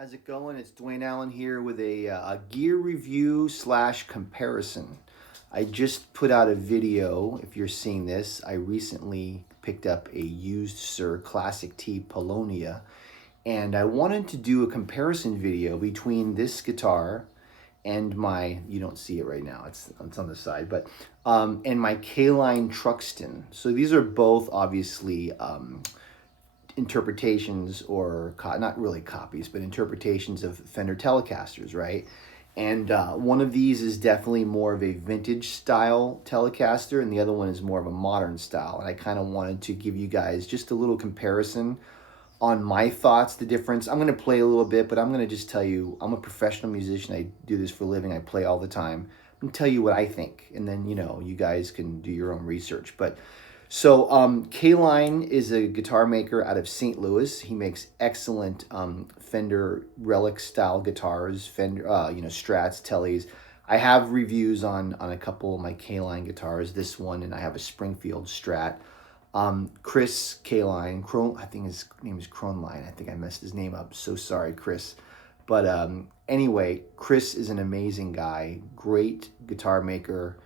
How's it going? It's Dwayne Allen here with a gear review slash comparison. I just put out a video. If you're seeing this, I recently picked up a used Suhr Classic T Polonia, and I wanted to do a comparison video between this guitar and my, you don't see it right now, it's on the side, but and my Kaline Truxton. So these are both obviously interpretations, or not really copies, but interpretations of Fender Telecasters, right? And one of these is definitely more of a vintage style Telecaster, and the other one is more of a modern style. And I kind of wanted to give you guys just a little comparison on my thoughts, the difference. I'm going to play a little bit, but I'm going to just tell you, I'm a professional musician. I do this for a living. I play all the time. I'm going to tell you what I think, and then, you guys can do your own research. But so Kaline is a guitar maker out of St. Louis. He makes excellent Fender relic style guitars, Fender, Strats, Teles. I have reviews on a couple of my Kaline guitars, this one, and I have a Springfield Strat. Chris Kaline, I think his name is Kronline. I think I messed his name up. So sorry, Chris. But anyway, Chris is an amazing guy, great guitar maker.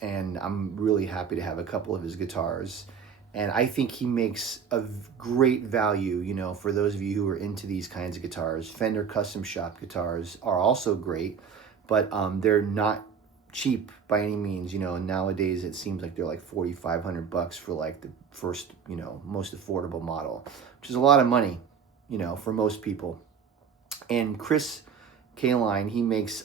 And I'm really happy to have a couple of his guitars. And I think he makes a great value, for those of you who are into these kinds of guitars. Fender custom shop guitars are also great, but they're not cheap by any means, and nowadays it seems like they're like $4,500 for like the first, most affordable model, which is a lot of money, for most people. And Chris Kaline, he makes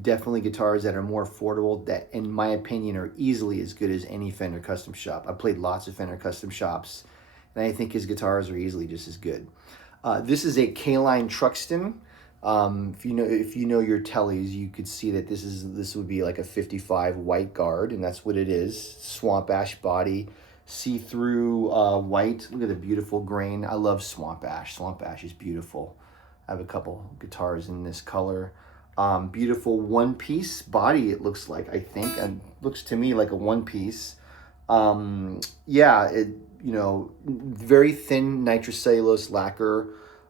definitely guitars that are more affordable, that in my opinion are easily as good as any Fender custom shop. I've played lots of Fender custom shops, and I think his guitars are easily just as good. This is a Kaline Truxton. If you know your Teles, you could see that this would be like a 55 white guard, and that's what it is. Swamp ash body, see-through white. Look at the beautiful grain. I love swamp ash. Swamp ash is beautiful. I have a couple guitars in this color. Beautiful one-piece body, it looks like, I think, and looks to me like a one-piece. Very thin nitrocellulose lacquer.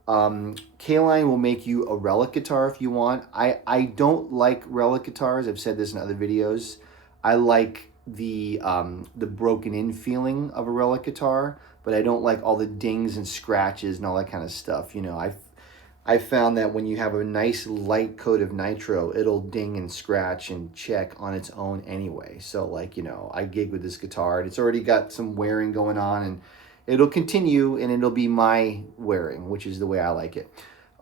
Kaline will make you a relic guitar if you want. I don't like relic guitars. I've said this in other videos. I like the broken in feeling of a relic guitar, but I don't like all the dings and scratches and all that kind of stuff. I found that when you have a nice light coat of nitro, it'll ding and scratch and check on its own anyway. So I gig with this guitar, and it's already got some wearing going on, and it'll continue, and it'll be my wearing, which is the way I like it.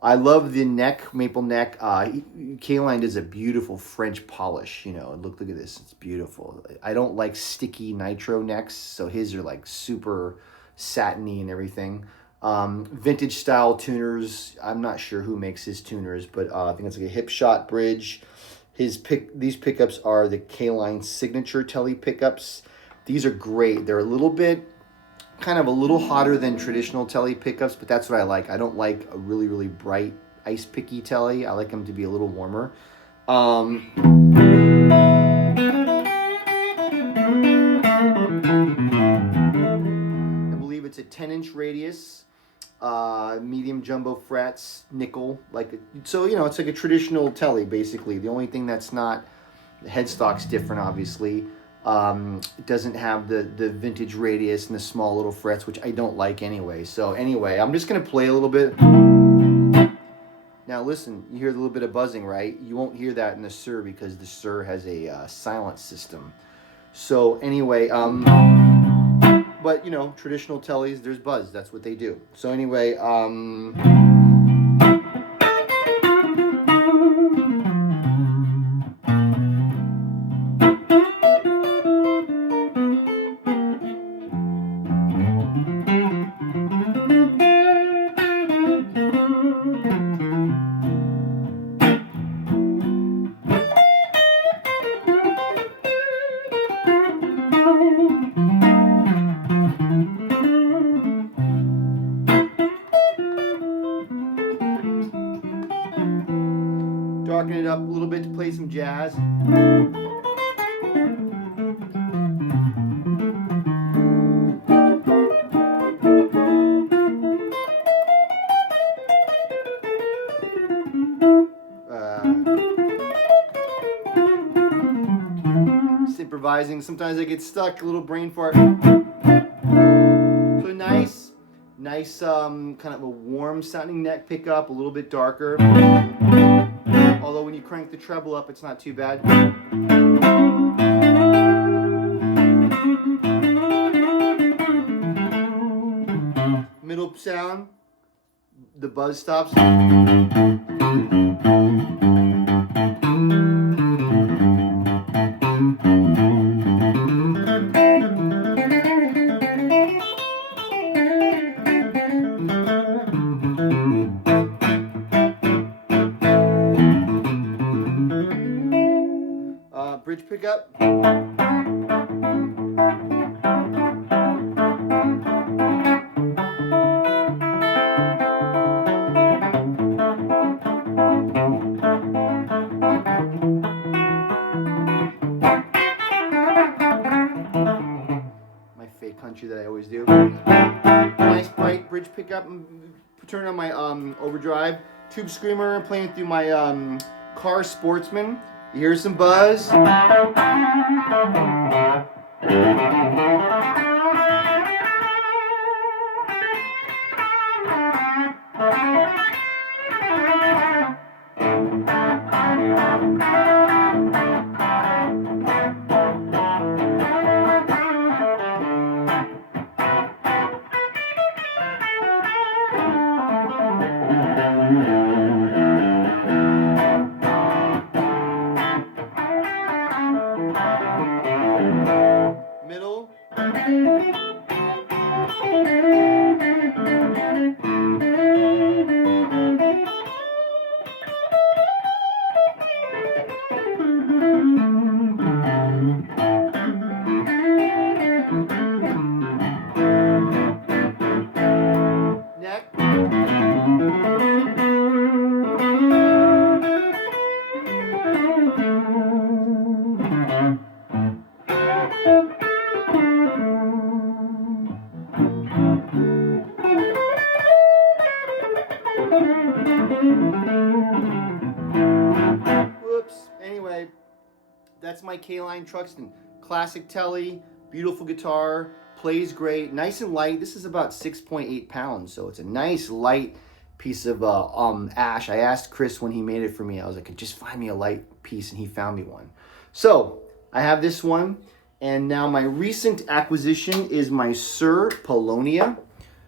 I love the neck, maple neck. Kaline does a beautiful French polish, look at this, it's beautiful. I don't like sticky nitro necks, so his are like super satiny and everything. Vintage style tuners. I'm not sure who makes his tuners, but I think it's like a hip shot bridge. These pickups are the Kaline signature Tele pickups. These are great. They're a little hotter than traditional Tele pickups, but that's what I like. I don't like a really, really bright ice picky Tele. I like them to be a little warmer. I believe it's a 10-inch radius. Medium jumbo frets, nickel, it's like a traditional Tele basically. The only thing that's not, the headstock's different obviously. It doesn't have the vintage radius and the small little frets, which I don't like anyway. So anyway, I'm just gonna play a little bit. Now listen, you hear a little bit of buzzing, right? You won't hear that in the Suhr because the Suhr has a silent system. So anyway, but traditional Teles, there's buzz. That's what they do. So anyway, darken it up a little bit to play some jazz. improvising. Sometimes I get stuck, a little brain fart. So nice kind of a warm sounding neck pickup, a little bit darker. Although when you crank the treble up, it's not too bad. Middle sound, the buzz stops. Bridge pickup. My fake country that I always do. Nice bright bridge pickup. Turn on my overdrive. Tube screamer playing through my car Sportsman. You hear some buzz. Middle. Neck. Whoops. Anyway, that's my Kaline Truxton. Classic Tele, beautiful guitar, plays great, nice and light. This is about 6.8 pounds, so it's a nice light piece of ash. I asked Chris when he made it for me, I was like, just find me a light piece, and he found me one. So I have this one, and now my recent acquisition is my Suhr Polonia,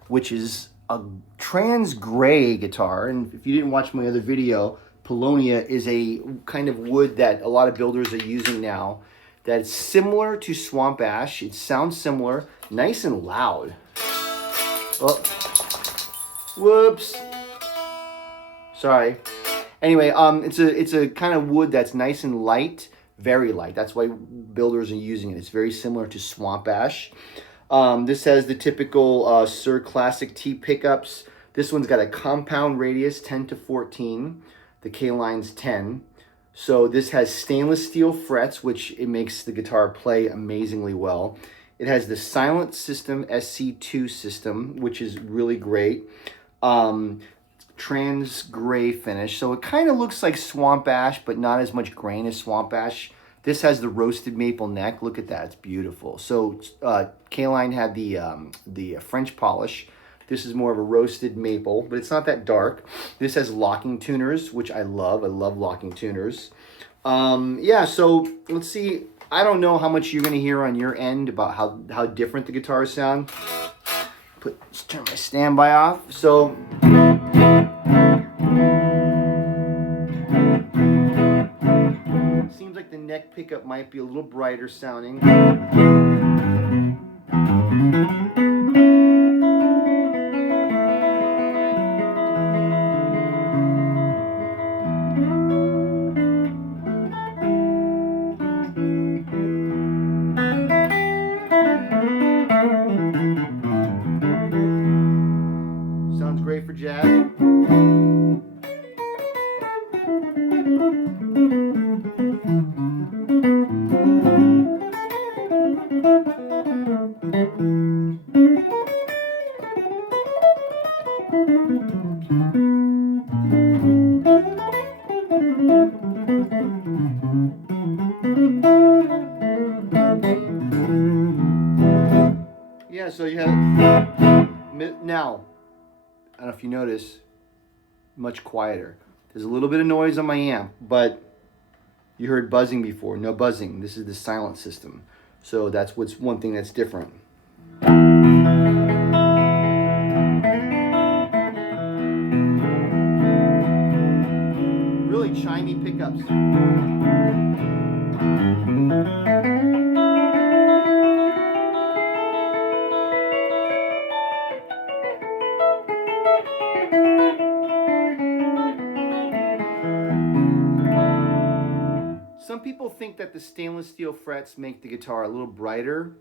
which is a trans gray guitar. And if you didn't watch my other video, Polonia is a kind of wood that a lot of builders are using now that's similar to swamp ash. It sounds similar, nice and loud. Oh, whoops. Sorry. Anyway, it's a kind of wood that's nice and light, very light. That's why builders are using it. It's very similar to swamp ash. This has the typical Suhr Classic T pickups. This one's got a compound radius 10 to 14. The Kaline's 10. So this has stainless steel frets, which it makes the guitar play amazingly well. It has the Silent System SC2 system, which is really great. Trans gray finish. So it kind of looks like swamp ash, but not as much grain as swamp ash. This has the roasted maple neck. Look at that, it's beautiful. So Kaline had the French polish. This is more of a roasted maple, but it's not that dark. This has locking tuners, which I love. I love locking tuners. Yeah, so let's see. I don't know how much you're going to hear on your end about how different the guitars sound. Let's turn my standby off. So seems like the neck pickup might be a little brighter sounding. Sounds great for jazz. you notice, much quieter. There's a little bit of noise on my amp, but you heard buzzing before. No buzzing. This is the silent system. So that's what's one thing that's different. Really chimey pickups. Some people think that the stainless steel frets make the guitar a little brighter.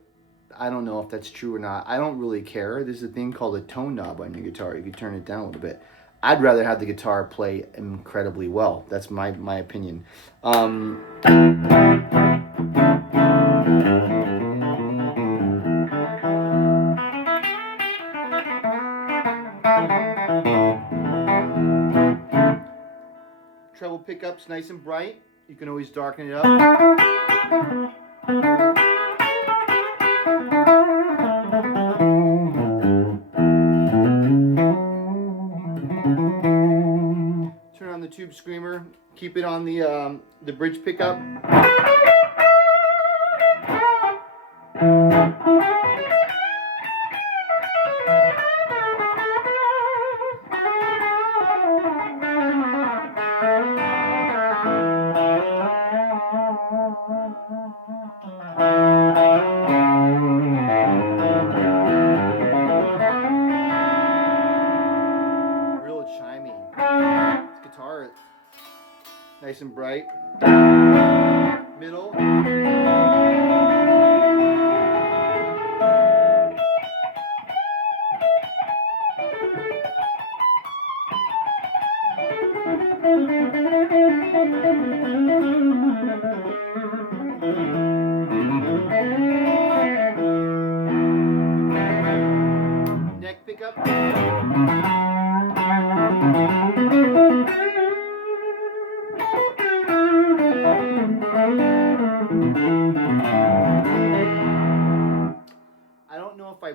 I don't know if that's true or not. I don't really care. There's a thing called a tone knob on your guitar. You can turn it down a little bit. I'd rather have the guitar play incredibly well. That's my opinion. Treble pickups nice and bright. You can always darken it up. Turn on the tube screamer. Keep it on the bridge pickup. Real chimey. This guitar, nice and bright. Middle. Neck pickup. I don't know if I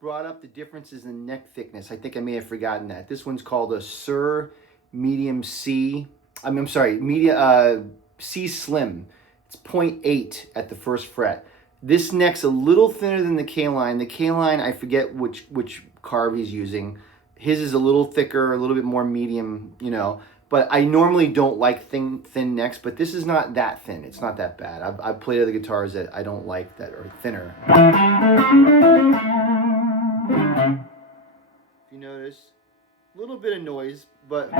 brought up the differences in neck thickness. I think I may have forgotten that. This one's called a Suhr medium C. I'm sorry, C slim. It's 0.8 at the first fret. This neck's a little thinner than the Kaline. The Kaline, I forget which carve he's using. His is a little thicker, a little bit more medium, you know. But I normally don't like thin necks, but this is not that thin. It's not that bad. I've played other guitars that I don't like that are thinner. If you notice, a little bit of noise, but...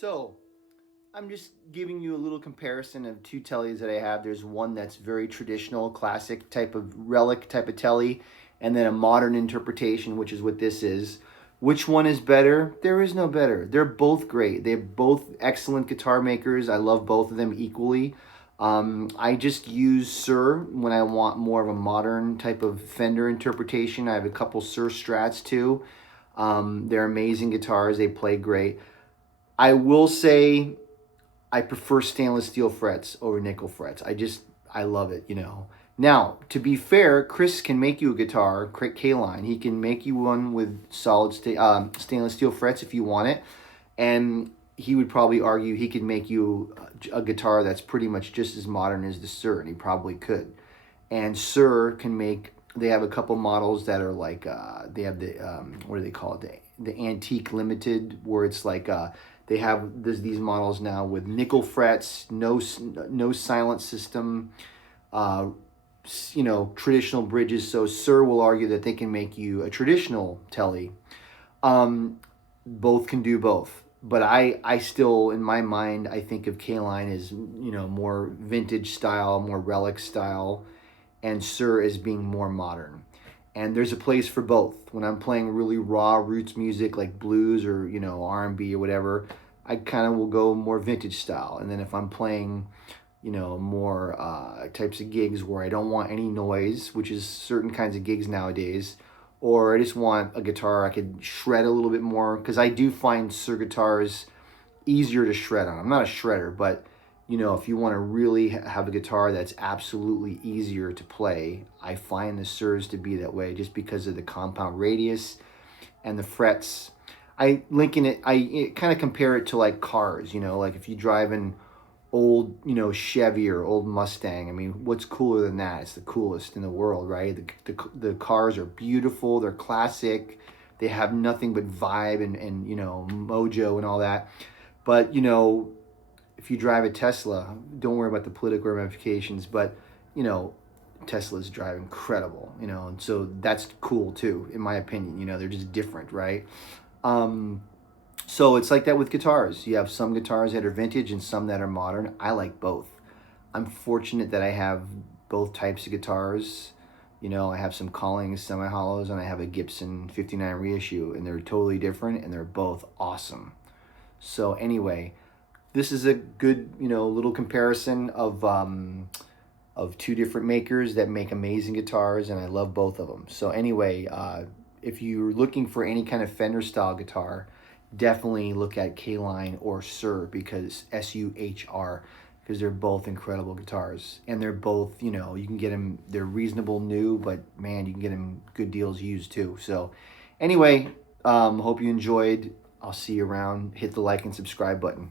So, I'm just giving you a little comparison of two Teles that I have. There's one that's very traditional, classic type of relic type of Tele, and then a modern interpretation, which is what this is. Which one is better? There is no better. They're both great. They're both excellent guitar makers. I love both of them equally. I just use Suhr when I want more of a modern type of Fender interpretation. I have a couple Suhr Strats too. They're amazing guitars. They play great. I will say I prefer stainless steel frets over nickel frets. I love it, you know. Now, to be fair, Chris can make you a guitar, Kaline. He can make you one with solid stainless steel frets if you want it. And he would probably argue he could make you a guitar that's pretty much just as modern as the Suhr, and he probably could. And Suhr can make, they have a couple models that are like, they have the, what do they call it? The Antique Limited, where it's like, there's these models now with nickel frets, no silent system, you know, traditional bridges. So Suhr will argue that they can make you a traditional Tele. Both can do both. But I still, in my mind, I think of Kaline as, you know, more vintage style, more relic style, and Suhr as being more modern. And there's a place for both. When I'm playing really raw roots music like blues or, you know, R&B or whatever, I kind of will go more vintage style. And then if I'm playing, you know, more types of gigs where I don't want any noise, which is certain kinds of gigs nowadays, or I just want a guitar I could shred a little bit more, because I do find Suhr guitars easier to shred on. I'm not a shredder, but you know, if you want to really have a guitar that's absolutely easier to play, I find the Suhrs to be that way just because of the compound radius and the frets. I kind of compare it to like cars, you know, like if you drive an old, you know, Chevy or old Mustang. I mean, what's cooler than that? It's the coolest in the world, right? The cars are beautiful, they're classic, they have nothing but vibe and you know, mojo and all that. But, you know, if you drive a Tesla, don't worry about the political ramifications, but, you know, Teslas drive incredible, you know, and so that's cool too, in my opinion. You know, they're just different, right? So it's like that with guitars. You have some guitars that are vintage and some that are modern. I like both. I'm fortunate that I have both types of guitars. You know, I have some Collings semi-hollows and I have a Gibson 59 reissue, and they're totally different and they're both awesome. So anyway, this is a good, you know, little comparison of two different makers that make amazing guitars, and I love both of them. So anyway, if you're looking for any kind of Fender style guitar, definitely look at Kaline or Suhr, because Suhr, because they're both incredible guitars, and they're both, you know, you can get them, they're reasonable new, but man, you can get them good deals used too. So anyway, hope you enjoyed. I'll see you around. Hit the like and subscribe button.